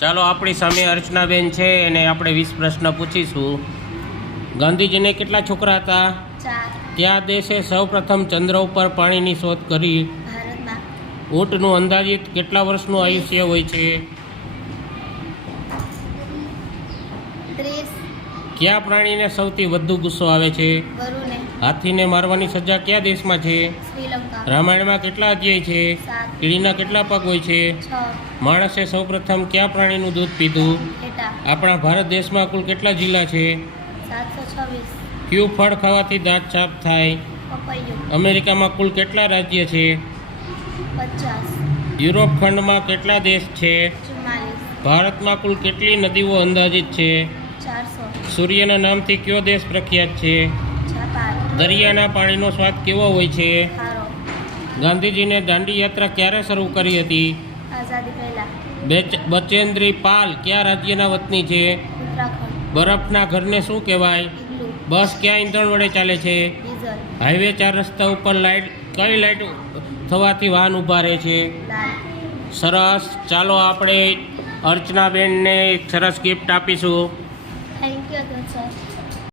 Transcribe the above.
ચાલો આપણી સામે અર્ચનાબેન છે અને આપણે 20 પ્રશ્ન પૂછીશું. ગાંધીજીને કેટલા છોકરા હતા? 4. કયા દેશે સૌપ્રથમ ચંદ્ર ઉપર પાણીની શોધ કરી? ભારતમાં. ઊંટનું અંદાજિત કેટલા વર્ષનું આયુષ્ય હોય છે? 30. કયા પ્રાણીને સૌથી વધુ ગુસ્સો આવે છે? વરુને. હાથીને મારવાની સજા કયા દેશમાં છે? શ્રીલંકા. રામાયણમાં કેટલા અધ્યાય છે? 7. કીડીના કેટલા પગ હોય છે? 6. માણસે સૌપ્રથમ કયા પ્રાણીનું દૂધ પીધું? ઘેટા. આપણા ભારત દેશમાં કુલ કેટલા જિલ્લા છે? 726. કયું ફળ ખાવાથી દાંત સાફ થાય? પપૈયું. અમેરિકામાં કુલ કેટલા રાજ્ય છે? 50. યુરોપ ખંડમાં કેટલા દેશ છે? 44. ભારતમાં કુલ કેટલી નદીઓ અંદાજિત છે? 400. સૂર્યના નામથી કયો દેશ પ્રખ્યાત છે? જાપાન. દરિયાના પાણીનો સ્વાદ કેવો હોય છે? ખારો. ગાંધીજીને દાંડી યાત્રા ક્યારે શરૂ કરી હતી? આઝાદી પહેલા. બચેન્દ્રી પાલ કયા રાજ્યના વતની છે? ઉત્તરાખંડ. બરફના ઘરને શું કહેવાય? ઇગ્લુ. બસ કયા ઈંધણ વડે ચાલે છે? ડીઝલ. હાઈવે 4 રસ્તા ઉપર કઈ લાઇટ થવાથી વાહન ઊભા રહે છે? લાલ. સરસ. ચાલો આપણે અર્ચનાબેનને એક સરસ ગિફ્ટ આપીશું. Thank you sir.